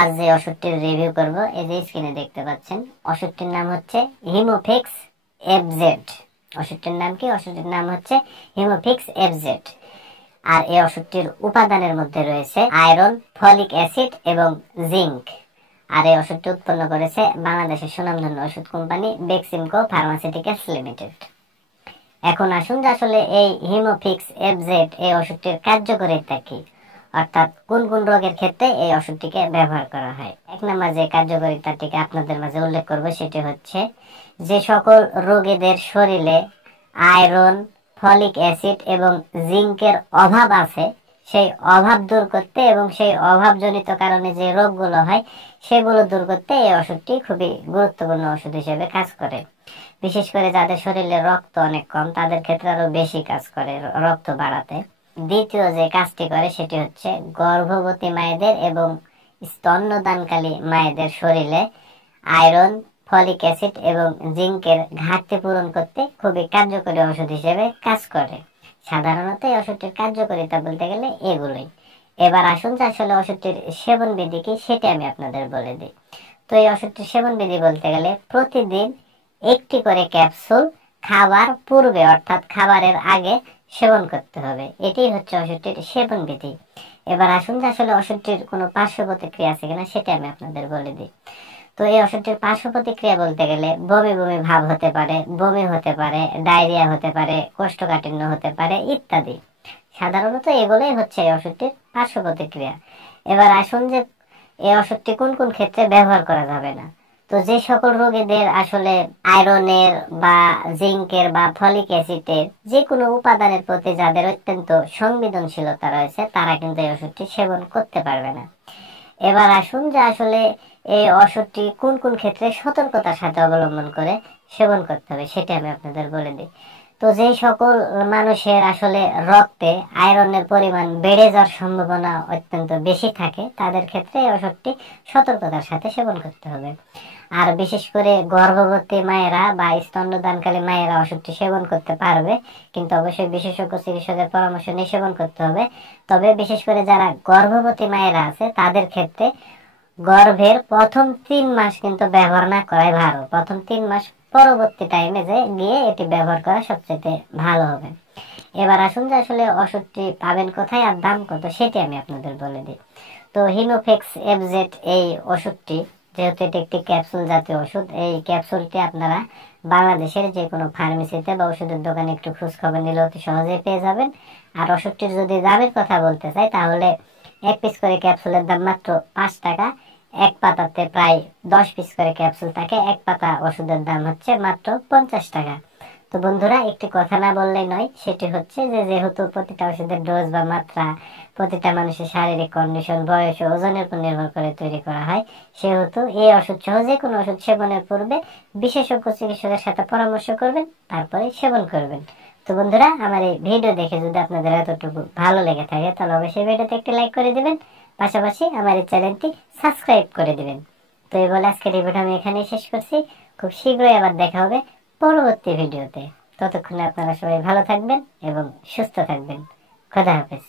আজ যে ওষুধটির রিভিউ করব, এই যে স্ক্রিনে দেখতে পাচ্ছেন, ওষুধটির নাম হচ্ছে হিমোফিক্স এফজেড। ওষুধটির নাম কি? ওষুধটির নাম হচ্ছে হিমোফিক্স এফজেড। আর এই ওষুধটির উপাদানের মধ্যে রয়েছে আয়রন, ফলিক অ্যাসিড এবং জিঙ্ক। আর এই ওষুধটি উৎপন্ন করেছে বাংলাদেশের সুনামধন্য ওষুধ কোম্পানি বেক্সিমকো ফার্মাসিউটিক্যালস লিমিটেড। এখন আসুন যে আসলে এই হিমোফিক্স এফজেড এই ওষুধটির কার্যকারিতা কি, অর্থাৎ কোন কোন রোগের ক্ষেত্রে এই ওষুধটিকে ব্যবহার করা হয়। এক নম্বর যে কার্যকারিতাটিকে আপনাদের মাঝে উল্লেখ করব সেটি হচ্ছে, যে সকল রোগীদের শরীরে আয়রন, ফলিক অ্যাসিড এবং জিঙ্কের অভাব আছে, সেই অভাব দূর করতে এবং সেই অভাবজনিত কারণে যে রোগগুলো হয় সেগুলো দূর করতে এই ওষুধটি খুবই গুরুত্বপূর্ণ ওষুধ হিসেবে কাজ করে। বিশেষ করে যাদের শরীরে রক্ত অনেক কম তাদের ক্ষেত্রে আরো বেশি কাজ করে রক্ত বাড়াতে। দ্বিতীয় যে কাজটি করে সেটি হচ্ছে গর্ভবতী মায়েদের এবং স্তন্যদানকারী মায়েদের শরীরে আয়রন, ফলিক অ্যাসিড এবং জিঙ্কের ঘাটতি পূরণ করতে খুবই কার্যকরী ওষুধ হিসেবে কাজ করে। সাধারণত এই ওষুধটির কার্যকারিতা বলতে গেলে এগুলোই। এবার আসুন যে আসলে ওষুধটির সেবন বিধি কি সেটি আমি আপনাদের বলে দিই। তো এই ওষুধটির সেবন বিধি বলতে গেলে প্রতিদিন একটি করে ক্যাপসুল খাবার পূর্বে অর্থাৎ খাবারের আগে সেবন করতে হবে। এটাই হচ্ছে ওষুধটির সেবন বিধি। এবার আসুন যে আসলে ওষুধটির কোনো পার্শ্ব প্রতিক্রিয়া আছে কিনা সেটা আমি আপনাদের বলে দিই। তো এই ওষুধটির পার্শ্ব প্রতিক্রিয়া বলতে গেলে বমি বমি ভাব হতে পারে, বমি হতে পারে, ডায়রিয়া হতে পারে, কোষ্ঠকাঠিন্য হতে পারে ইত্যাদি। সাধারণত এগুলোই হচ্ছে এই ওষুধটির পার্শ্ব প্রতিক্রিয়া। এবার আসুন যে এই ওষুধটি কোন কোন ক্ষেত্রে ব্যবহার করা যাবে না। তো যে সকল রোগীদের আসলে আয়রনের বা জিঙ্কের বা ফলিক অ্যাসিডের যে কোনো উপাদানের প্রতি যাদের অত্যন্ত সংবেদনশীলতা রয়েছে তারা কিন্তু এই ওষুধটি সেবন করতে পারবে না। এবার আসুন যে আসলে এই ওষুধটি কোন কোন ক্ষেত্রে সতর্কতার সাথে অবলম্বন করে সেবন করতে হবে সেটা আমি আপনাদের বলে দিই। তো যে সকল মানুষের আসলে রক্তে আয়রনের পরিমাণ বেড়ে যাওয়ার সম্ভাবনা অত্যন্ত বেশি থাকে তাদের ক্ষেত্রে এই ওষুধটি সতর্কতার সাথে সেবন করতে হবে। আর বিশেষ করে গর্ভবতী মায়েরা বা স্তন্যদানকারী মায়েরা ওষুধটি সেবন করতে পারবে, কিন্তু অবশ্যই বিশেষজ্ঞ চিকিৎসকের পরামর্শ নিয়ে সেবন করতে হবে। তবে বিশেষ করে যারা গর্ভবতী মায়েরা আছে তাদের ক্ষেত্রে গর্ভের প্রথম 3 মাস কিন্তু ব্যবহার না করাই ভালো। প্রথম 3 মাস পরবর্তী টাইমে যে গিয়ে এটি ব্যবহার করা সবচেয়ে ভালো হবে। এবার আসুন যে আসলে ওষুধটি পাবেন কোথায় আর দাম কত সেটি আমি আপনাদের বলে দিই। তো হিমোফিক্স এফজেড এই ওষুধটি যেহেতু এটি একটি ক্যাপসুল জাতীয় ওষুধ, এই ক্যাপসুলটি আপনারা বাংলাদেশের যে কোনো ফার্মেসিতে বা ওষুধের দোকানে একটু খোঁজ খবর নিলে অতি সহজেই পেয়ে যাবেন। আর ওষুধটির যদি দামের কথা বলতে চাই তাহলে 1 পিস করে ক্যাপসুলের দাম মাত্র 5 টাকা। এক পাতাতে প্রায় 10 পিস করে ক্যাপসুল থাকে। এক পাতা ওষুধের দাম হচ্ছে মাত্র 50 টাকা। তো বন্ধুরা একটি কথা না বললেই নয়, সেটি হচ্ছে যে যেহেতু প্রতিটা ওষুধের ডোজ বা মাত্রা প্রতিটা মানুষের শারীরিক কন্ডিশন, বয়স ও ওজনের উপর নির্ভর করে তৈরি করা হয়, সেহেতু এই ওষুধ সহ যে কোনো ওষুধ সেবনের পূর্বে বিশেষজ্ঞ চিকিৎসকের সাথে পরামর্শ করবেন, তারপরে সেবন করবেন। তো বন্ধুরা আমার এই ভিডিও দেখে যদি আপনাদের এতটুকু ভালো লেগে থাকে তাহলে অবশ্যই ভিডিওতে একটি লাইক করে দিবেন, পাশাপাশি আমার এই চ্যানেলটি সাবস্ক্রাইব করে দিবেন। তো এই বলে আজকের এই ভিডিও আমি এখানেই শেষ করছি। খুব শীঘ্রই আবার দেখা হবে পরবর্তী ভিডিওতে। ততক্ষণে আপনারা সবাই ভালো থাকবেন এবং সুস্থ থাকবেন। খোদা হাফেজ।